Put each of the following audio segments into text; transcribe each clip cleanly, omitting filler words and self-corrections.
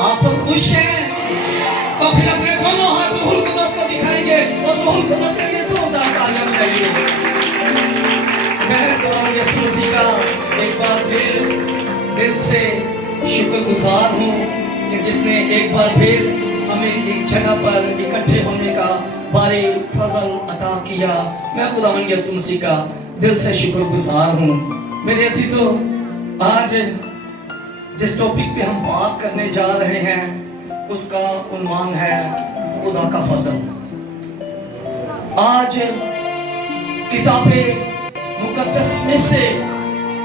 आप सब खुश हैं? तो फिर अपने दोनों हाथ रूहुल कुद्दस को दिखाएंगे और रूहुल कुद्दस के लिए जोरदार तालियां बजाइए। मैं खुदा यीशु मसीह का एक बार फिर दिल से शुक्रगुजार हूँ कि जिसने एक बार फिर हमें एक जगह पर इकट्ठे होने का बारे फजल अता किया। मैं खुदा यीशु मसीह का दिल से शुक्रगुजार हूँ। मेरे अजीजों, आज जिस टॉपिक पे हम बात करने जा रहे हैं उसका उन्वान है खुदा का फजल। आज किताबे मुकद्दस में से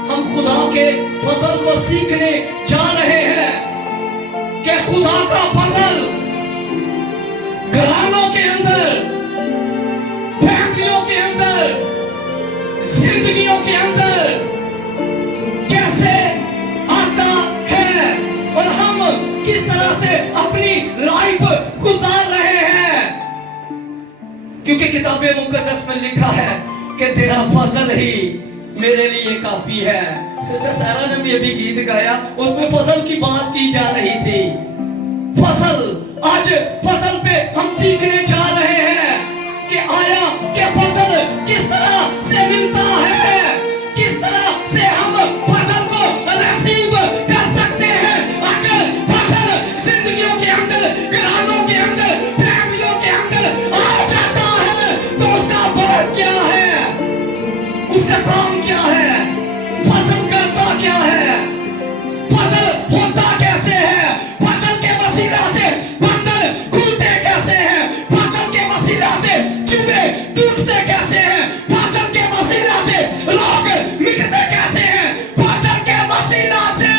हम खुदा के फजल को सीखने जा रहे हैं कि खुदा का फजल घरानों के अंदर, फैमिलियों के अंदर, जिंदगियों के अंदर कैसे आता है और हम किस तरह से अपनी लाइफ गुजार रहे हैं। क्योंकि किताबे मुकद्दस में लिखा है कि तेरा फजल ही मेरे लिए काफी है। सिस्टर सारा ने भी अभी गीत गाया, उसमें फजल की बात की जा रही थी। फजल, आज फजल पे हम सीखने जा रहे हैं कि आया कि फजल किस तरह से मिलता है, किस तरह से हम फजल को रिसीव कर सकते हैं। अगर फजल जिंदगियों के अंदर, घरानों के अंदर, फैमिलियों के अंदर आ जाता है तो उसका फर्क क्या है, उसका काम क्या है, फजल करता क्या है, फजल होता कैसे है, फजल के वसीला से बंधन खुलते कैसे हैं, फजल के वसीला से चुभे टूटते कैसे हैं, फजल के वसीला से लोग मिटते कैसे हैं, फजल के वसीला से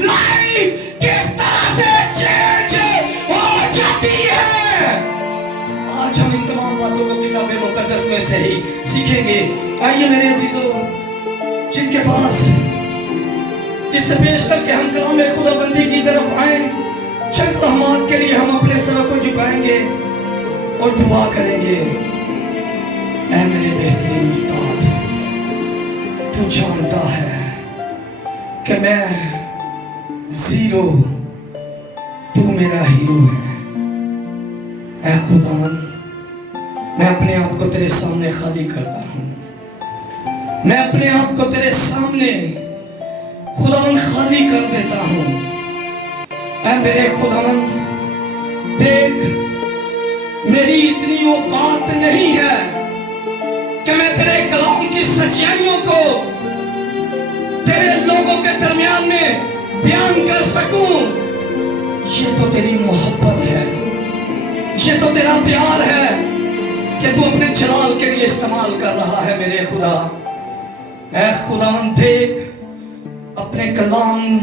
लाइफ किस तरह से चेंज हो जाती है। आज हम इन तमाम बातों को किताबे मुकद्दस में से ही सीखेंगे। आइए मेरे अजीजों, जिनके पास इससे पेश करके हम कलाम खुदाबंदी की तरफ आए, चंद लम्हात के लिए हम अपने सर को झुकाएंगे और दुआ करेंगे। ऐ मेरे बेहतरीन उस्ताद, तू जानता है कि मैं जीरो, तू मेरा हीरो है। ऐ खुदावन, मैं अपने आप को तेरे सामने खाली करता हूँ। मैं अपने आप को तेरे सामने खुदावन खाली कर देता हूँ। ऐ मेरे खुदावन, देख मेरी इतनी औकात नहीं है कि मैं तेरे कलाम की सच्चाइयों को तेरे लोगों के दरमियान में बयान कर सकूं। ये तो तेरी मोहब्बत है, ये तो तेरा प्यार है कि तू अपने जलाल के लिए इस्तेमाल कर रहा है। मेरे खुदा, ऐ खुदावन, देख अपने कलाम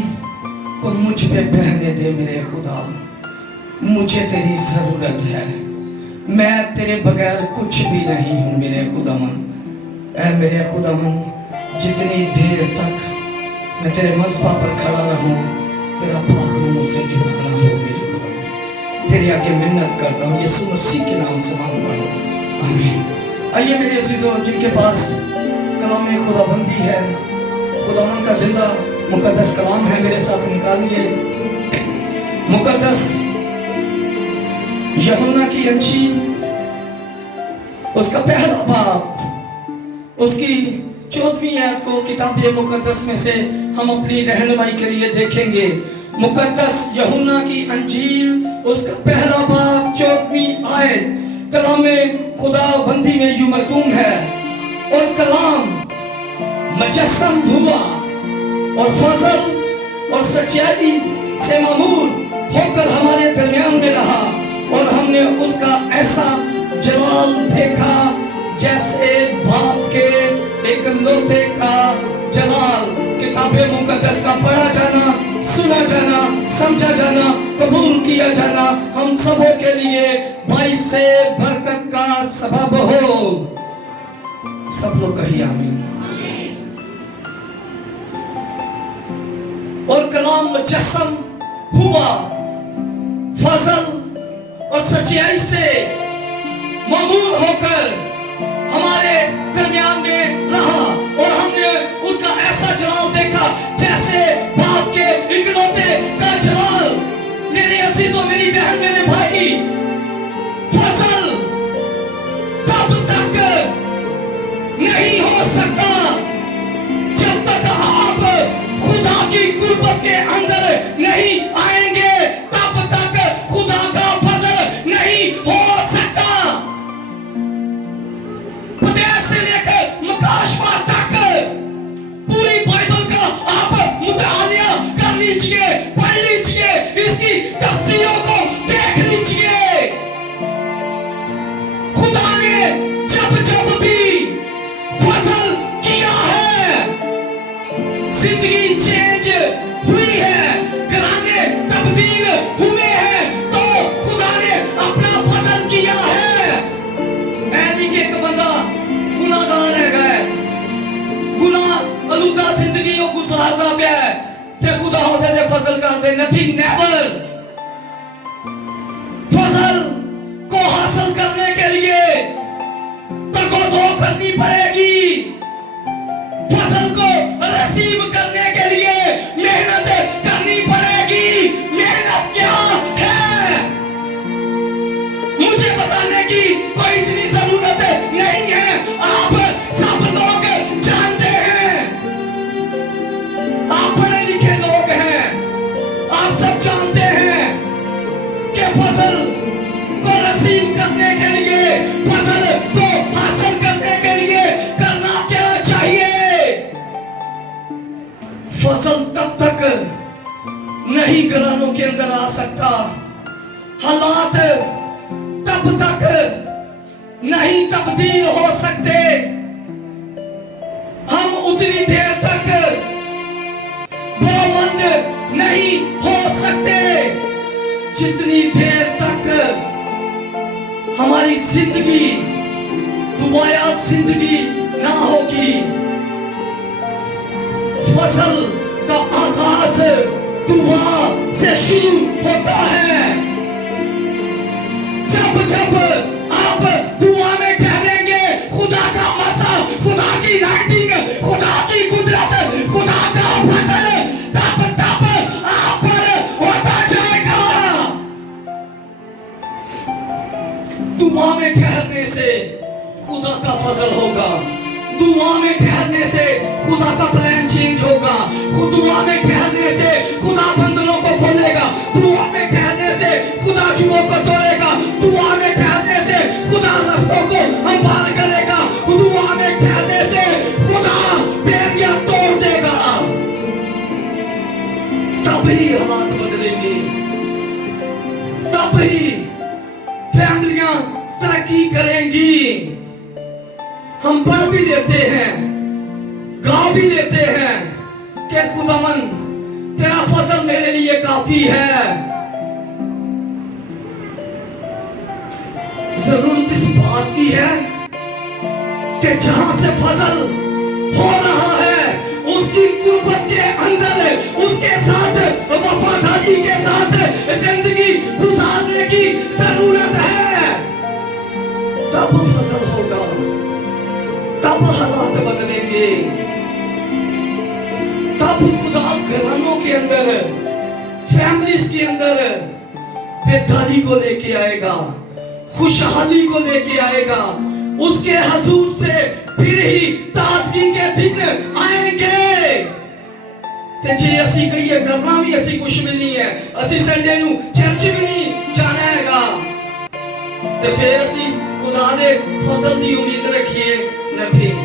को मुझ पे बहने दे। मेरे खुदा, मुझे तेरी जरूरत है, मैं तेरे बगैर कुछ भी नहीं हूँ। मेरे खुदावन, ऐ मेरे खुदावन, जितनी देर तक मैं तेरे मज़बा पर खड़ा रहूँ, तेरा पाक रूह मुझसे जुदा ना हो। मेरे खुदावन, तेरे आगे मिन्नत करता हूँ, यीशु मसीह के नाम से मांगता हूँ, आमीन। आइए मेरे अजीजों, जिनके पास कलाम खुदाबंदी है, खुदावन का जिंदा मुकद्दस कलाम है, मेरे साथ निकालिए मुकद्दस यूहन्ना की अंजील, उसका पहला बाब, उसकी 14वीं आयत को किताबे मुकद्दस में से हम अपनी रहनुमाई के लिए देखेंगे। मुकद्दस यूहन्ना की अंजील, उसका पहला बाब 14वीं आयत कलामे खुदाबंदी में यूं मरकूम है, और कलाम मुजस्सम हुआ और फजल और सच्चाई से मामूर होकर हमारे दरमियान में रहा, और हमने उसका ऐसा जलाल देखा जैसे बाप के एकलौते का जलाल। किताबे मुकद्दस का पढ़ा जाना, सुना जाना, समझा जाना, कबूल किया जाना हम सबों के लिए बाइस से बरकत का सबब हो। सब लोग कहिए आमीन। और कलाम मुजस्सम हुआ, फजल और सच्चाई से मामूर होकर हमारे दरमियान में रहा, और हमने उसका ऐसा जलाल देखा जैसे बाप के इकलौते का जलाल। मेरे जिंदगी चेंज हुई है, घराने तब्दील हुए हैं, तो खुदा ने अपना फजल किया है। ऐनी कि एक बंदा गुनाहगार है, गुनाह अलूदा जिंदगी वो गुजारदा पिया है ते खुदा होते दे फजल कर दे। Nothing, never. फजल को हासिल करने के लिए तको-दो करनी पड़ेगी। फजल को रिसीव करने के लिए मेहनत करनी पड़ेगी। मेहनत क्या है मुझे बताने की कोई इतनी जरूरत नहीं है। आप सब लोग जानते हैं, आप पढ़े लिखे लोग हैं, आप सब जानते हैं कि फजल को रिसीव करने के लिए, फजल को हासिल करने के लिए करना क्या चाहिए। फजल तब तक नहीं घरानों के अंदर आ सकता, हालात तब तक नहीं तब्दील हो सकते, हम उतनी देर तक बरामद नहीं हो सकते जितनी देर तक हमारी जिंदगी दुआया जिंदगी ना होगी। फसल का आगाज दुआ से शुरू होता है। जब जब आप दुआ में ठहरेंगे, खुदा का मसा, खुदा की लाइटिंग, खुदा की कुदरत, खुदा का फसल तब तब आप पर होता जाएगा। दुआ में ठहरने से खुदा का फजल होगा, दुआ में ठहरने से खुदा का प्लान चेंज होगा, दुआ में ठहरने से खुदा बंधनों को खोलेगा, दुआ में ठहरने से खुदा जुओं को तोड़ेगा, दुआ में ठहरने से खुदा रास्तों को हमवार करेगा, दुआ में ठहरने से खुदा बेड़ियां तोड़ देगा। तभी हालात बदलेंगे, तभी फैमिलियां तरक्की करेंगी। हम पढ़ भी लेते हैं, गा भी लेते हैं कि खुदावन तेरा फजल मेरे लिए काफी है। जरूरत इस बात की है कि जहां से फजल हो रहा है उसकी कुर्बत के अंदर उसके साथ वफादारी के साथ जिंदगी गुजारने की जरूरत है। तब फजल होगा, तब हालात बदलेंगे, तब खुदा घरानों के अंदर, फैमिलीज के अंदर बेदारी को लेके आएगा, खुशहाली को लेके आएगा। उसके हजूर से फिर ही ताजगी के दिन आएंगे। ते जे असी कहिए करना भी असी कुछ भी नहीं है, असी संडे नू चर्च भी नहीं जाना हैगा, ते फिर असी खुदा दे फजल की उम्मीद रखिए। Nothing,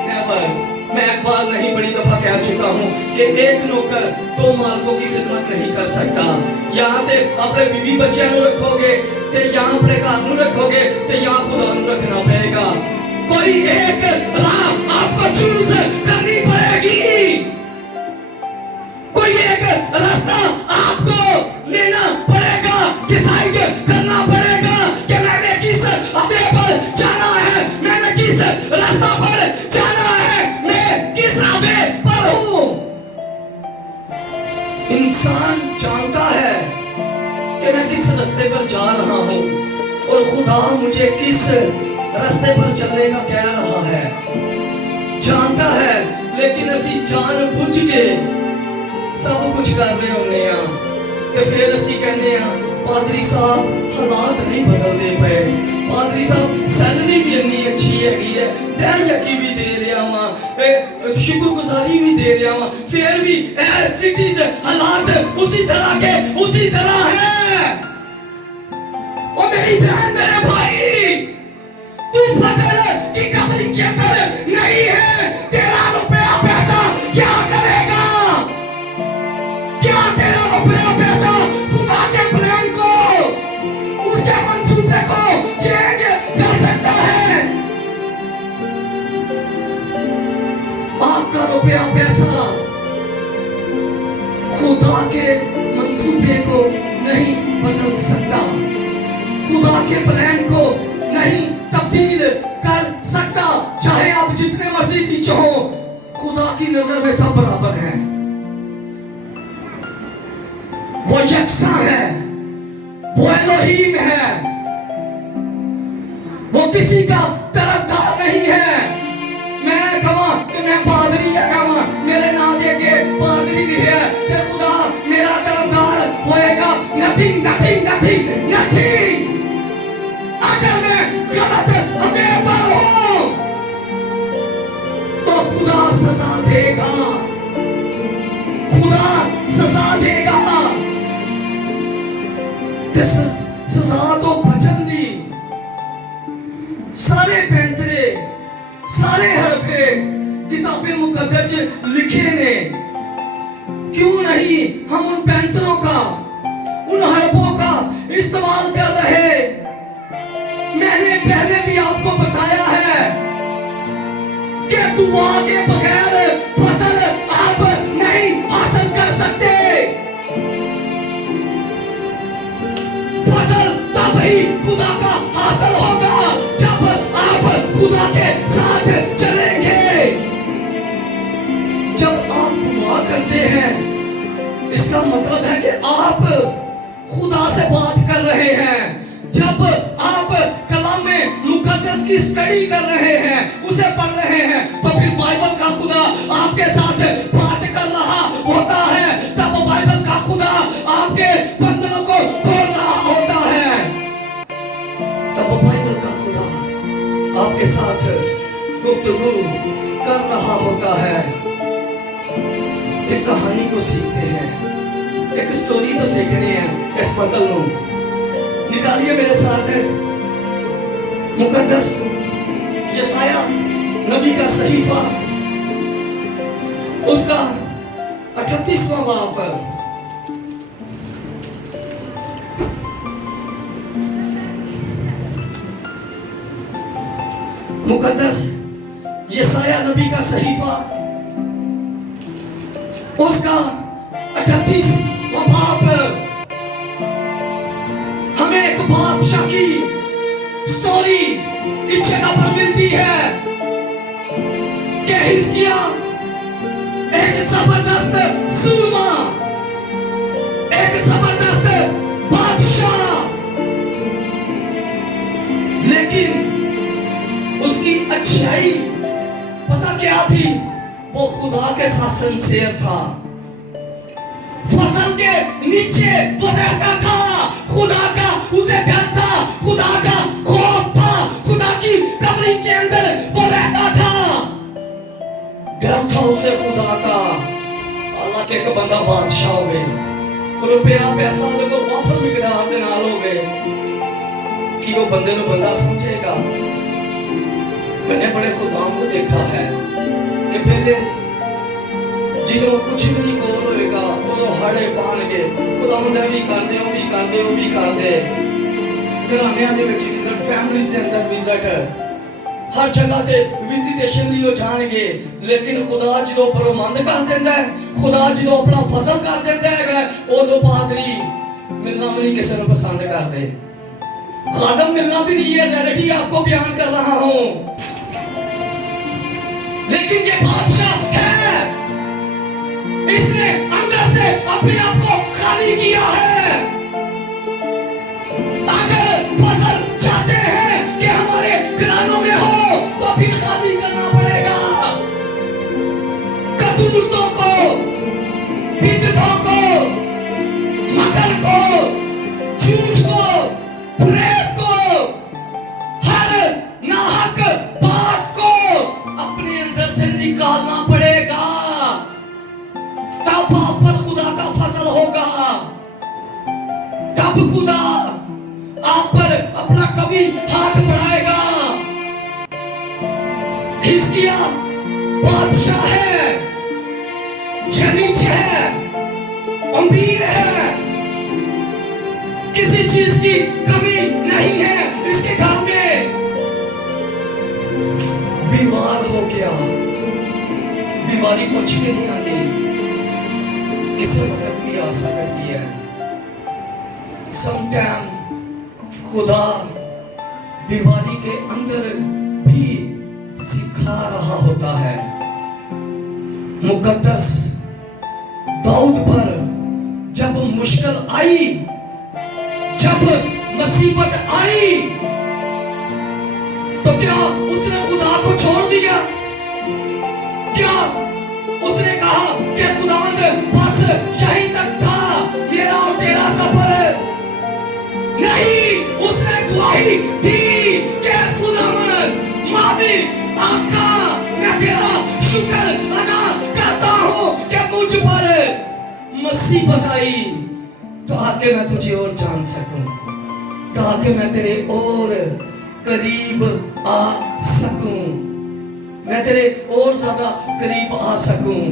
never. मैं एक बार नहीं बड़ी दफा कह चुका हूं कि एक नौकर दो मालिकों की खिदमत नहीं कर सकता। यहाँ ते अपने बीवी बच्चों को रखोगे, ते यहाँ अपने घर को रखोगे, ते यहाँ खुदा को रखना पड़ेगा। कोई एक राह आपको चूज करनी पड़ेगी, कोई एक रास्ता आपको लेना पड़ेगा, डिसाइड करना पड़ेगा कि मैंने किस अड्डे पर जाना है, मैंने किस रास्ता पर जाना है, मैं किस रास्ते पर हूं। इंसान जानता है कि मैं किस रास्ते पर जा रहा हूं और खुदा मुझे किस रास्ते पर चलने का कह रहा है, जानता है। लेकिन असी जान बुझ के सब कुछ कर रहे होने आ, ते फिर असी कहने आ पादरी साहब हालात नहीं बदलते पे, पादरी साहब सैलरी भी इतनी अच्छी हैगी है, दयाकी भी दे रहा वा, शुक्रगुजारी भी दे रहा वा, फिर भी सिटीज हालात उसी तरह के उसी तरह है। और मेरी बहन, मेरे भाई, तू फजल की कबरी के अंदर नहीं है, तेरा रुपया पैसा क्या करेगा, क्या तेरा रुपया पैसा खुदा के प्लान को, उसके मंसूबे को चेंज कर सकता है। आपका रुपया पैसा यकसा है, वो एलोहीम है, वो किसी का तरफदार नहीं है। मैं कहा कि मैं पादरी है, कहा मेरे ना दे के पादरी नहीं है ते खुदा मेरा तरफदार होएगा। Nothing nothing nothing nothing. अगर मैं गलत अवेलेबल हूं तो खुदा सजा देगा, खुदा सजा देगा। सजा तो बचन दी सारे पैंतरे सारे हड़पे किताबे मुकद्दस लिखे ने। क्यों नहीं हम उन पैंतरों का उन हड़पों का इस्तेमाल कर रहे। मैंने पहले भी आपको बताया है कि दुआ के बगैर फसल आप नहीं हासिल कर सकते। फसल तब ही खुदा का हासिल होगा जब आप खुदा के साथ चलेंगे। जब आप दुआ करते हैं इसका मतलब है कि आप खुदा से बात कर रहे हैं। जब आप कलाम में मुकद्दस की स्टडी कर रहे हैं, उसे पढ़ रहे हैं, तो फिर बाइबल का खुदा आपके साथ बात कर रहा होता है। तब बाइबल का खुदा आपके बंधनों को खोल रहा होता है। तब बाइबल का खुदा आपके साथ गुफ्तगू कर रहा होता है। एक कहानी को सीखते हैं, एक स्टोरी तो सीखनी है। इस पजल को निकालिए मेरे साथ मुकद्दस यशाया नबी का सहीफा, उसका 38वां बाब। मुकद्दस यशाया नबी का सहीफा, उसका 38वां बाब। हमें एक बादशाह की स्टोरी इस जगह पर मिलती है कि हिजकिया एक जबरदस्त सूरमा, एक जबरदस्त बादशाह, लेकिन उसकी अच्छाई पता क्या थी? वो खुदा के साथ सिंसियर था। फसल के नीचे वो रहता था, खुदा का उसे डर था, खुदा का खौफ था, खुदा की कवरिंग के अंदर वो रहता था। डर था उसे खुदा का। हालांकि एक बंदा बादशाह होवे, रुपया पैसा देखो वाफर मिकदार दे नाल होवे कि वो बंदे को बंदा समझेगा। मैंने बड़े खुदाओं को देखा है कि पहले जिदों कुछ भी नहीं कोल होएगा उदों हड़े पान के खुदा मुंडा भी कर दे, वो भी कर दे, वो भी कर दे। घरानियां दे विच विजिट, फैमिलीज दे अंदर विजिट, हर जगह ते विजिटेशन लियो जाणगे। लेकिन खुदा जो प्रबंध कर देंदा है, खुदा जो अपना फजल कर देंदा है, उदों पादरी मिलना भी नहीं किसी को पसंद करते, खादम मिलना भी नहीं। ये रियलिटी आपको बयान कर रहा हूं। लेकिन ये बादशाह है, इसने अंदर से अपने आप को खाली किया है। अगर फसल चाहते हैं कि हमारे घरानों में हो तो फिर खाली करना पड़ेगा। कतूरतों को, बिदतों को, मकर को, झूठ को, प्रेम को, हर नाहक बात को अपने अंदर से निकालना पड़ेगा। तब आप पर खुदा का फसल होगा, तब खुदा आप पर अपना कभी हाथ बढ़ाएगा। हिजकिया बादशाह है, जनीच है, अमीर है, किसी चीज की कमी नहीं है इसके घर में। बीमार हो गया, बीमारी पूछ के नहीं आती, किसी वक्त भी आ सकती है। समटाइम खुदा बीमारी के अंदर भी सिखा रहा होता है। मुकद्दस दाऊद पर जब मुश्किल मुश्किल आई, जब मुसीबत आई, तो क्या उसने खुदा को छोड़ दिया? क्या उसने कहा कि खुदावंद बस यहीं तक था मेरा और तेरा सफर? नहीं, उसने गवाही दी कि खुदावंद मालिक आपका मैं तेरा शुक्र अदा करता हूं कि मुझ पर मुसीबत आई ताकि मैं तुझे और जान सकूं, ताकि मैं तेरे और करीब आ सकूं, मैं तेरे और ज्यादा करीब आ सकूं।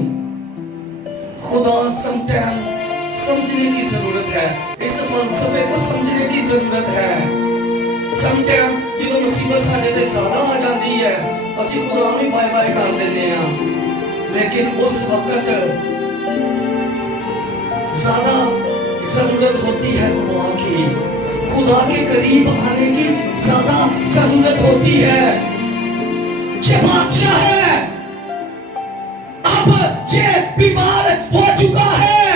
खुदा समटाइम समझने की जरूरत है, इस फलसफे को समझने की जरूरत है। समटाइम जो मुसीबत साडे ते ज्यादा आ जाती है, असि खुदा नूं बाय बाय कर देने आ, लेकिन उस वक्त ज्यादा जरूरत होती है दुआ की, खुदा के करीब आने की ज्यादा जरूरत होती है। ये बादशाह है, अब ये बीमार हो चुका है,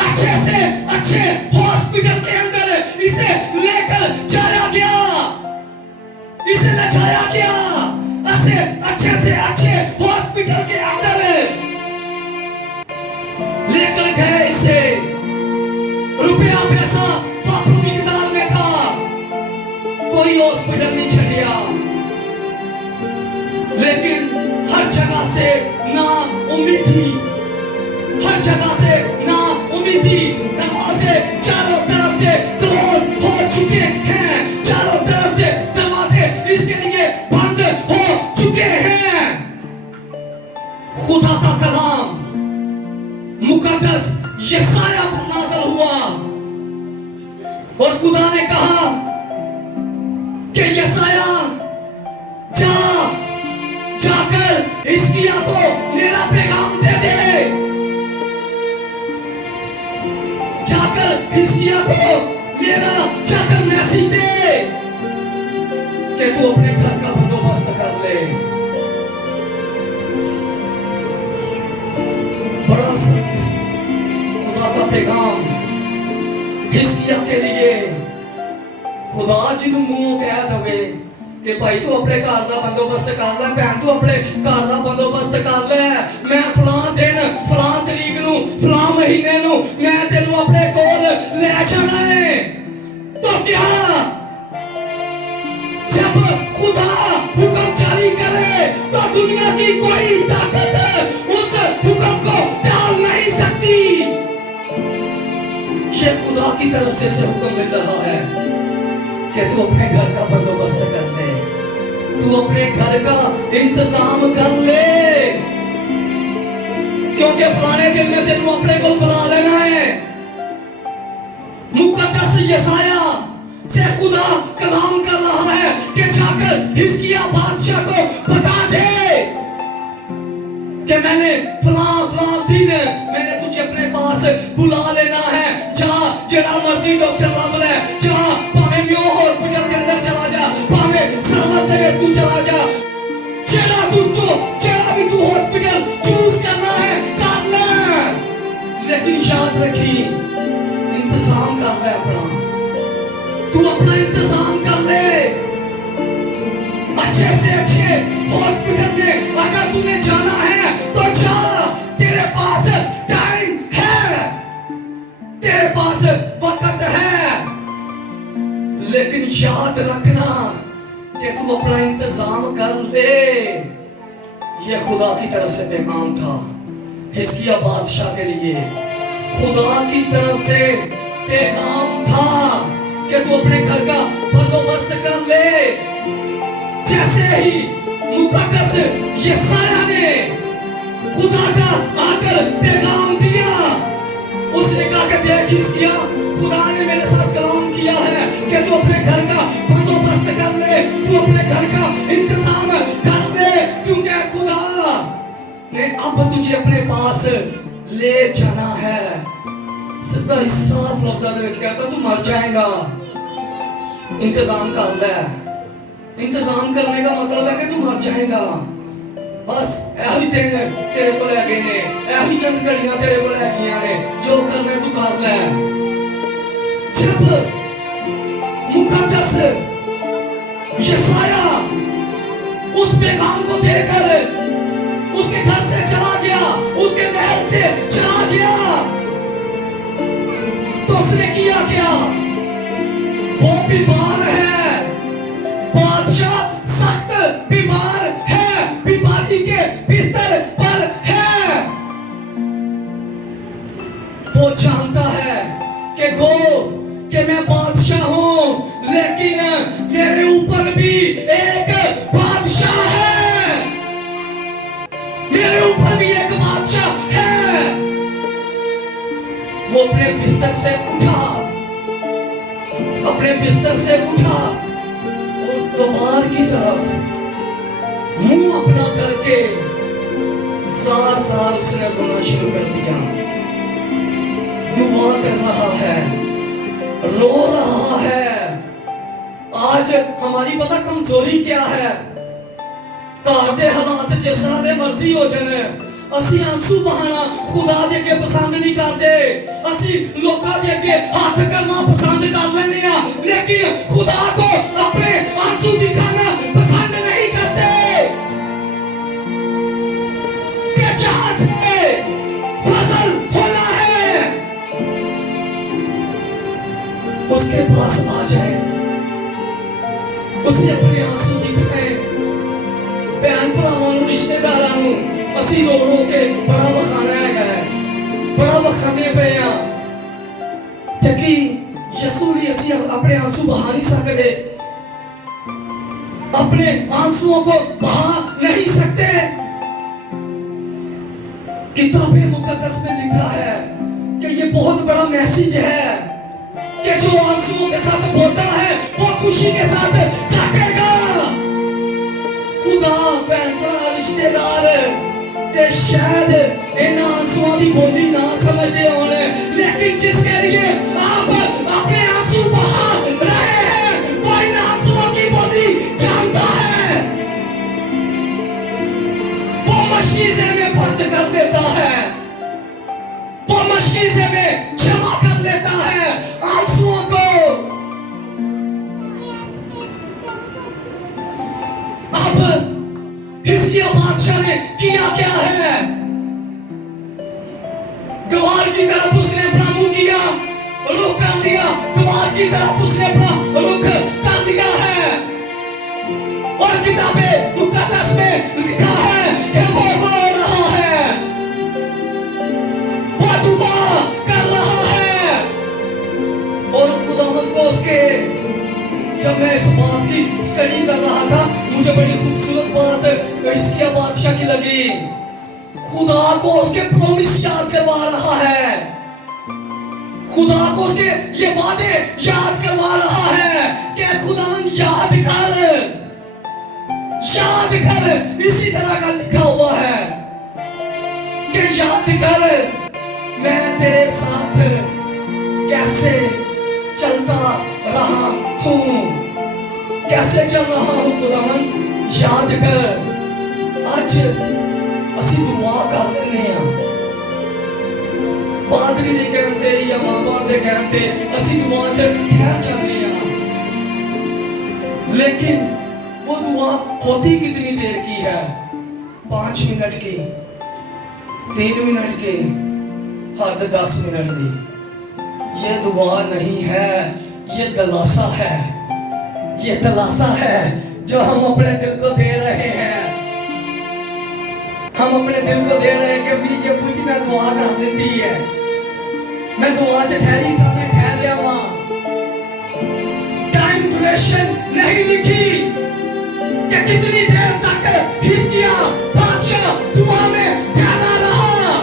अच्छे से अच्छे हॉस्पिटल के अंदर इसे लेकर जाया गया, इसे ले जाया गया, अच्छे से अच्छे हॉस्पिटल के अंदर लेकर गए इसे। रुपया पैसा काफी मिकदार में था, कोई हॉस्पिटल नहीं छड़िया, लेकिन हर जगह से ना उम्मीद थी, हर जगह से ना उम्मीद थी। दरवाजे चारों तरफ से क्लोज हो चुके हैं, चारों तरफ से दरवाजे इसके लिए बंद हो चुके हैं। खुदा का कलाम मुकद्दस यशायाह पर नाज़िल हुआ और खुदा ने कहा कि यशायाह जाकर हिजकिय्याह को मेरा पैगाम दे दे, जाकर हिजकिय्याह को मेरा जाकर मैसेज दे कि तू अपने घर का बंदोबस्त कर ले। बड़ा सख्त खुदा का पैगाम हिजकिय्याह के लिए। खुदा जिन मुंह कह दवे कि भाई तू अपने घर का बंदोबस्त कर ले, भैन तू अपने घर का बंदोबस्त कर ले, मैं फलां दिन फलां तरीक नूं फलां महीने नूं मैं तेनू अपने कोल ले जाना है, तो क्या जब खुदा हुक्म जारी करे तो दुनिया की कोई ताकत उस हुक्म को टाल नहीं सकती। ये खुदा की तरफ से हुक्म मिल रहा है कि तू अपने घर का बंदोबस्त कर ले, तू अपने घर का इंतजाम कर ले, क्योंकि फलाने दिन में तेनू अपने को बुला लेना है। मुकद्दस यशायाह से खुदा कलाम कर रहा है कि जाकर हिजकिय्याह बादशाह को बता दे कि मैंने फलां दिन मैंने तुझे अपने पास बुला लेना है। जा जेड़ा मर्जी डॉक्टर लब ले, जा भावें न्यू हॉस्पिटल के अंदर चला जा, भावें सर्विस जगह तू चला जा, जेड़ा भी तू हॉस्पिटल चूज करना है कर ले, लेकिन याद रखी इंतजाम कर ले अपना, तू अपना इंतजाम कर ले। अच्छे से अच्छे हॉस्पिटल में अगर तूने जाना है तो जा, तेरे पास टाइम है, तेरे पास वक्त है, लेकिन याद रखना कि तू अपना इंतजाम कर ले। यह खुदा की तरफ से पैगाम था हिजकिय्याह बादशाह के लिए, खुदा की तरफ से पैगाम था कि तू अपने घर का बंदोबस्त कर ले। जैसे ही मुकद्दस यशायाह ने खुदा का आकर पैगाम दिया, उसने कहा कि देख हिजकिय्याह, खुदा ने मेरे साथ कलाम किया है कि तू अपने घर का बंदोबस्त कर ले, तू अपने घर का इंतजाम कर ले, क्योंकि खुदा ने अब तुझे अपने पास ले जाना है। सीधा साफ लफ्ज़ों में कहता तू मर जाएगा, इंतजाम कर ले। इंतजाम करने का मतलब है कि तू मर जाएगा। बस ऐही दिन तेरे को लै गए ने, ऐही चंद घड़ियां तेरे को लै गईयां ने, जो करना तू कर ले। जब मुकद्दस यशाया उस पैगाम को देकर उसके घर से चला गया, उसके महल से चला गया, तो उसने किया क्या? वो बीमार है, बादशाह सख्त बीमार है, बीमारी के बिस्तर पर है। वो जानता है कि मैं बादशाह हूं, लेकिन मेरे ऊपर भी एक बादशाह है, मेरे ऊपर भी एक बादशाह है। वो अपने बिस्तर से उठा, अपने बिस्तर से उठा और द्वार की तरफ मुंह अपना करके सार सार उसने रोना शुरू कर दिया। दुआ कर रहा है, रो रहा है। आज हमारी पता कमजोरी क्या है? घर दे हालात जिस तरह दे मर्जी हो जाने, असी आंसू बहाना खुदा दे अगे पसंद नहीं करते, असी लोकां दे अगे हाथ करना पसंद कर लेने आ, लेकिन खुदा को अपने आंसू दिखाना पसंद नहीं करते। कि जहां से फसल होना है उसके पास आ जाए, उसने अपने आंसू दिखाए। भैन भरावां नूं, रिश्तेदारां नूं असी रो रो के बड़ा वखाना है, बड़ा वखाने पे आ, क्योंकि यसू लिए असी अपने आंसू बहा नहीं सकते, अपने आंसुओं को बहा नहीं सकते। किताबे मुकद्दस में लिखा है कि ये बहुत बड़ा मैसेज है कि जो आंसुओं के साथ बोलता है वो खुशी के साथ काटेगा। खुदा भैन भरा रिश्तेदार ते शायद इन आंसुओं की बोली ना समझते होने, लेकिन जिसके लिए आप अपने आंसू बहा रहे हैं वो इन आंसुओं की बोली जानता है। वो मशीज़े में बंद कर देता है, वो मशीज़े में जमा कर लेता है आंसुओं को। अब हिजकिय्याह बादशाह ने किया क्या है? द्वार की तरफ उसने अपना मुंह किया, रुख कर लिया, द्वार की तरफ उसने अपना रुख कर लिया है। और किताबे मुकद्दस में लिखा है कि वो रो रहा है, वो दुआ कर रहा है। और खुदावंद को उसके, जब मैं इस बात की स्टडी कर रहा था, मुझे बड़ी खूबसूरत बात हिजकिय्याह बादशाह की लगी। खुदा को उसके प्रॉमिस याद करवा रहा है, खुदा को उसके ये वादे याद करवा रहा है कि खुदावंद याद कर। इसी तरह का लिखा हुआ है कि याद कर मैं तेरे साथ कैसे चलता रहा हूं, कैसे चल रहा हूं। खुदावंद याद कर। आज असी दुआ कर लेने आ, पादरी दे कहते या मां बाप दे कहते असी दुआ च ठहर जाते हैं, लेकिन वो दुआ होती कितनी देर की है? 5 मिनट की, 3 मिनट की, हद 10 मिनट की। ये दुआ नहीं है, ये दिलासा है, ये दिलासा है जो हम अपने दिल को दे रहे हैं। हम अपने दिल को दे रहे हैं कि बीजे पूजी मैं दुआ कर देती है, मैं दुआ च ठहरी सा, मैं ठहर लिया वहां। टाइम ड्यूरेशन नहीं लिखी कि कितनी देर तक हिजकिय्याह बादशाह दुआ में ठहरा रहा।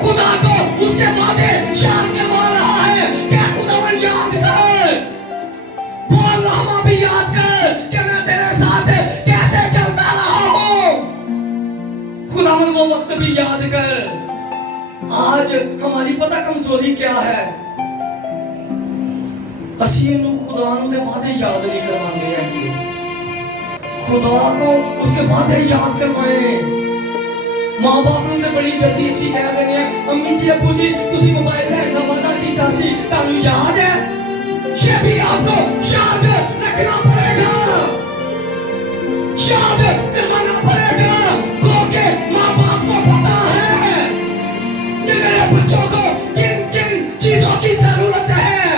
खुदा को उसके वादे याद करवा रहा है। क्या खुदावन याद कर, वो अल्लाह भी याद कर कि मैं तेरे साथ कैसे चलता रहा हूं। खुदावन वो वक्त भी याद कर। आज हमारी पता कमजोरी क्या है? असी खुदा दे वादे याद नहीं करवाते हैं। खुदा को उसके वादे याद करवाए। माँ बाप ने बड़ी जल्दी ऐसी कह देंगे, अम्मी जी अब्बू जी तुसी मोबाइल लैन का वादा कीता सी, तानू याद है? ये भी आपको याद रखना पड़ेगा, याद करवाना पड़ेगा, क्योंकि माँ बाप को पता है कि मेरे बच्चों को किन किन चीजों की जरूरत है।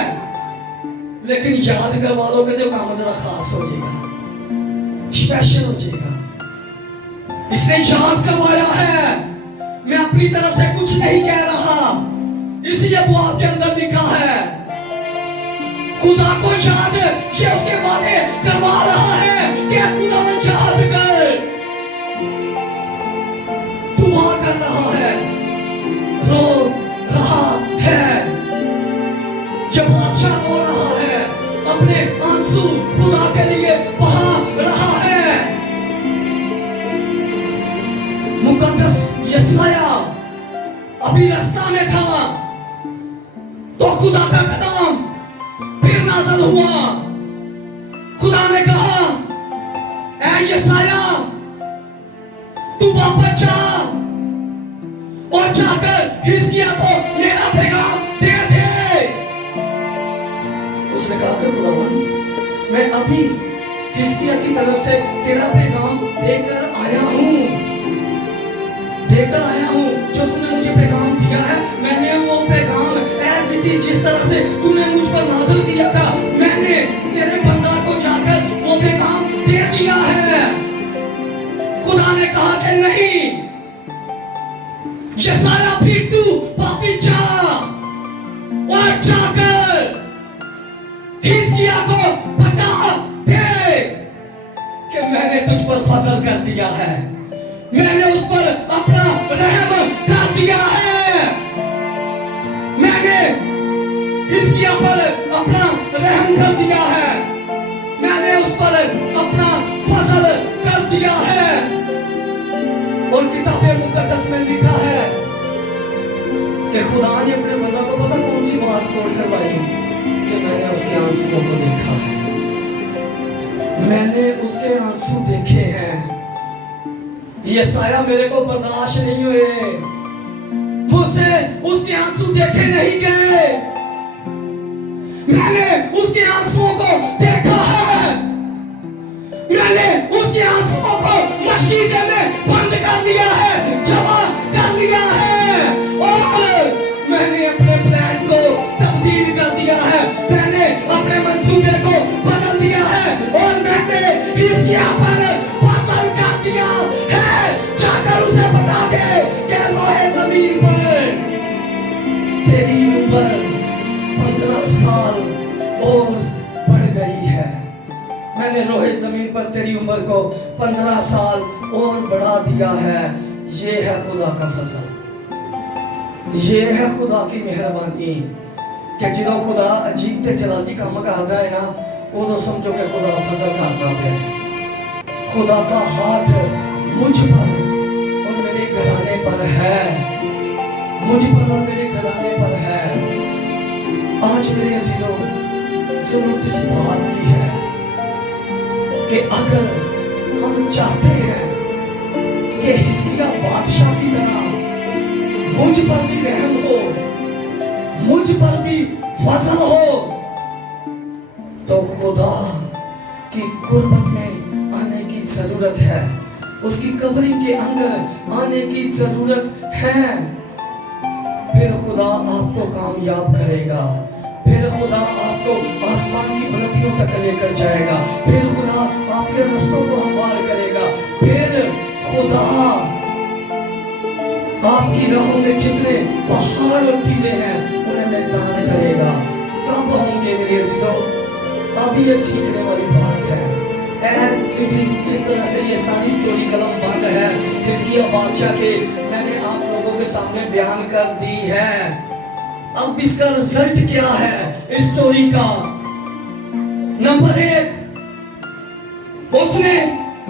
लेकिन याद करवा दोगे तो काम जरा खास हो जाएगा, स्पेशल हो जाएगा। इसने याद करवाया है, मैं अपनी तरफ से कुछ नहीं कह रहा, इसलिए वो आपके अंदर लिखा है। खुदा को याद, ये उसके वादे करवा रहा है कि खुदा को याद कर, दुआ कर रहा है, रो रहा है, जब बादशाह रो रहा है, अपने आंसू खुदा के लिए बहा रहा है। मुकद्दस यशाया अभी रास्ता में था तो खुदा का कदम फिर नाज़िल हुआ। खुदा ने कहा, ऐ यशाया तू वापस जा और जाकर हिजकिय्याह को मेरा पैगाम दे दे। उसने कहा कि खुदावन मैं अभी हिजकिय्याह की तरफ से तेरा पैगाम देकर आया हूँ, जो तूने मुझे पैगाम दिया है, मैंने वो पैगाम ऐसे कि जिस तरह से तूने मुझ पर नाज़िल किया था, मैंने तेरे बंदा को जाकर वो पैगाम दे दिया है। खुदा ने कहा कि नहीं, यशाया फिर तू वापस जा और जाकर हिजकिय्याह को बता दे कि मैंने तुझ पर फजल कर दिया है, मैंने उस पर अपना रहम कर दिया है, मैंने हिजकिय्याह पर अपना रहम कर दिया है, मैंने उस पर अपना फजल कर दिया है। और किताबे मुकद्दस में लिखा है कि खुदा ने अपने बंदा को पता कौन सी बात खोल करवाई कि मैंने उसके आंसुओं को देखा है, मैंने उसके आंसू देखे हैं। यशाया मेरे को बर्दाश्त नहीं हुए, मुझसे उसके आंसू देखे नहीं गए, मैंने उसके आंसुओं को देखा है, मैंने उसके आंसुओं को मशकीज़े में बंद कर लिया है, जमा कर लिया है, और मैंने अपने प्लान को तब्दील कर दिया है, मैंने अपने मंसूबे को बदल दिया है, और मैंने हिजकिय्याह पर फजल कर दिया है। जाकर उसे बता दे कि लोहे जमीन पर तेरी उम्र 15 साल और बढ़ गई है, मैंने लोहे जमीन पर तेरी उम्र को 15 साल और बढ़ा दिया है। ये है खुदा का फजल, ये है खुदा की मेहरबानी कि जो खुदा अजीब ते जलाली काम करता है ना, उदो समझो कि खुदा फजल करता है। खुदा का हाथ मुझ पर और मेरे घराने पर है, मुझ पर और मेरे घराने पर है। आज मेरे अजीजों जरूरत इस बात की है कि अगर हम चाहते हैं कि हिजकिय्याह बादशाह की तरह मुझ पर भी रहम हो, मुझ पर भी फजल हो, तो खुदा की कुर्बत में आने की जरूरत है, उसकी कवरिंग के अंदर आने की जरूरत है। फिर खुदा आपको कामयाब करेगा, फिर खुदा आपको आसमान की बुलंदियों तक लेकर जाएगा, फिर खुदा आपके रास्तों को हमवार करेगा, फिर खुदा आपकी राहों में जितने पहाड़ और टीले हैं उन्हें मैदान करेगा। तब होंगे मेरे अजीजों, अभी ये सीखने वाली बात है। As it is, जिस तरह से ये सारी स्टोरी कलम बंद है हिजकिय्याह बादशाह के, मैंने आप लोगों के सामने बयान कर दी है। अब इसका रिजल्ट क्या है इस स्टोरी का? नंबर 1, उसने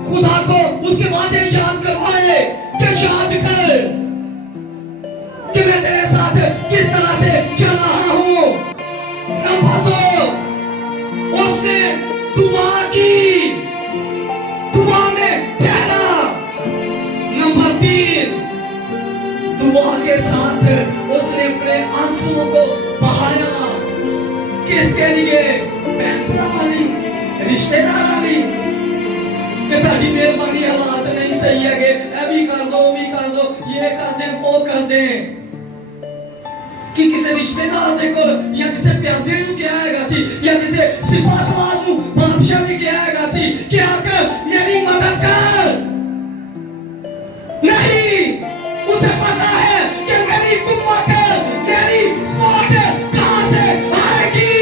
खुदा को उसके वादे याद करवाए कि याद कर कि मैं तेरे साथ किस तरह से चल रहा हूं। नंबर 2, उसने दुआ की, दुआ उसने अपने आंसुओं को बहाया। किसके लिए? बहन भरावाली, रिश्तेदाराली कि ताड़ी मेहरबानी हालात नहीं सही है, ये भी कर दो, वो भी कर दो, ये कर दे, वो कर दे। कि किसी रिश्तेदार दे कोल या किसी प्यादे नूं क्या हैगा सी या किसी सिपा सलार नूं बादशाह ने क्या हैगा सी कि आकर मेरी मदद कर। नहीं, उसे पता है कि मेरी कुम्मत, मेरी स्पॉट कहां से आएगी।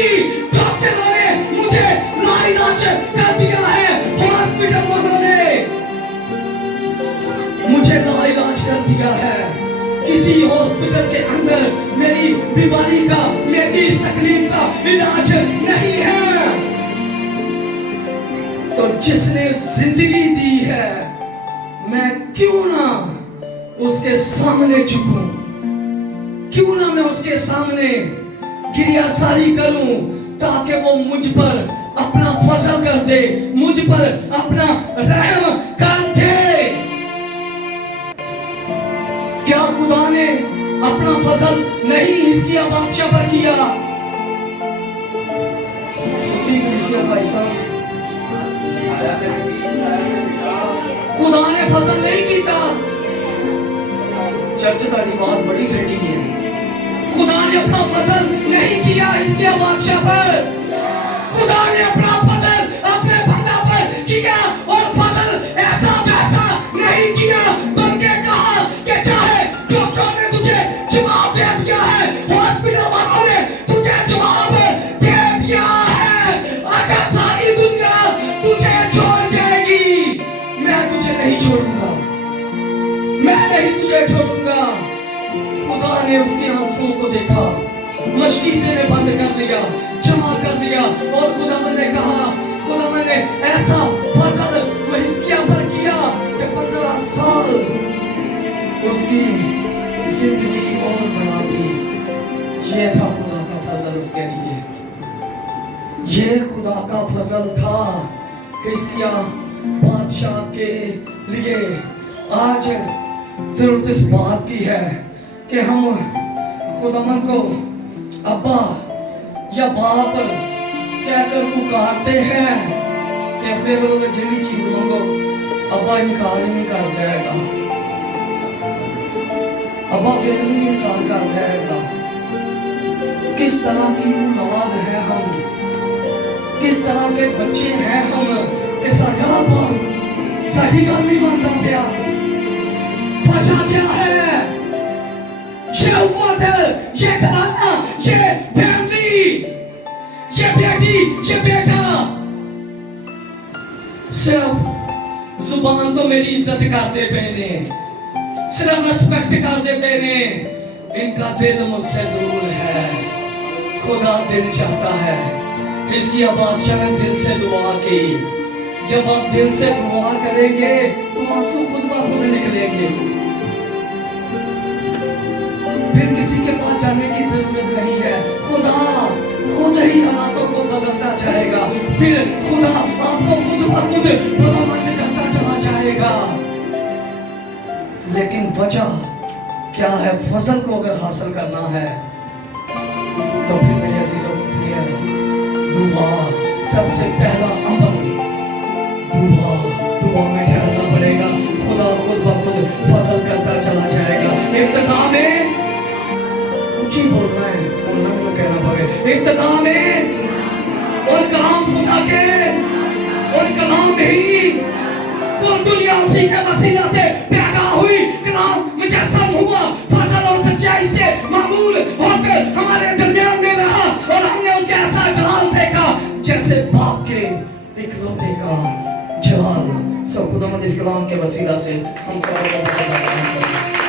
डॉक्टरों ने मुझे लाइलाज कर दिया है, हॉस्पिटल वालों ने मुझे लाइलाज कर दिया है। किसी हॉस्पिटल के अंदर मेरी बीमारी का, मेरी इस तकलीफ का इलाज नहीं है। तो जिसने जिंदगी दी है, मैं क्यों ना उसके सामने झुकूं, क्यों ना मैं उसके सामने गिरियासारी करूं, ताकि वो मुझ पर अपना फजल कर दे, मुझ पर अपना रहम कर दे। क्या खुदा ने अपना फजल नहीं हिजकिय्याह बादशाह पर किया? भाई साहब, खुदा ने फजल नहीं किया। चर्च का आवाज बड़ी ठंडी है। खुदा ने अपना फजल नहीं किया हिजकिय्याह बादशाह पर। खुदा ने अपना फजल अपने बंदा पर किया, और फजल ऐसा वैसा नहीं किया, बल्कि कहा कि चाहे डॉक्टर ने तुझे जवाब दे दिया है, हॉस्पिटल वालों ने तुझे जवाब दे दिया है, अगर सारी दुनिया तुझे छोड़ जाएगी, मैं तुझे नहीं छोड़ूंगा, मैं नहीं तुझे छोड़ूंगा। खुदा ने उसके आंसुओं को देखा, मशकी से ने बंद कर लिया, जमा कर लिया, और खुदावंद ने कहा, खुदावंद ने ऐसा फजल हिजकिय्याह पर किया कि 15 साल उसकी जिंदगी और बढ़ा दी। ये था खुदा का फजल उसके लिए, ये खुदा का फजल था हिजकिय्याह बादशाह के लिए। आज जरूरत इस बात की है कि हम खुदावंद को अब्बा या बाप कहकर पुकारते हैं कि अपने लोगों ने जिनी चीज मांगो, अब्बा इनकार नहीं कर देगा, अब्बा फिर भी इनकार कर देगा। किस तरह की औलाद है हम, किस तरह के बच्चे हैं हम कि साडा अब्बा साडी गल नहीं मानता पिया। वजह क्या है? ये उम्मत, ये घराना, ये फैमिली, ये बेटी, ये बेटा सिर्फ जुबान तो मेरी इज्जत करते पे ने, सिर्फ रिस्पेक्ट करते पे ने, इनका दिल मुझसे दूर है। खुदा दिल चाहता है। हिजकिय्याह बादशाह ने दिल से दुआ की। जब आप दिल से दुआ करेंगे तो आंसू खुद ब खुद निकलेंगे, फिर किसी के पास जाने की जरूरत नहीं है। खुदा खुद ही हालातों को बदलता जाएगा, फिर खुदा आपको खुद ब खुद बरामद करता चला जाएगा। लेकिन वजह क्या है? फजल को अगर हासिल करना है तो फिर मेरे अजीजों दुआ, सबसे पहला अमल दुआ, दुआ में ठहरना पड़ेगा। खुदा खुद ब खुद फजल करता चला जाएगा। इब्तिदा में ऊंची बोलना है, बोलना में कहना पड़े। इब्तिदा में और कलाम खुदा के, और कलाम ही तो दुनिया उसी के वसीला से पैदा हुई, कलाम मुजस्सम हुआ, फजल और सच्चाई से मामूल होकर हमारे दरमियान में रहा, और हमने उसके ऐसा जलाल देखा जैसे बाप के इकलौते का जलाल। सब खुदावंद इस कलाम के वसीला से हम सब को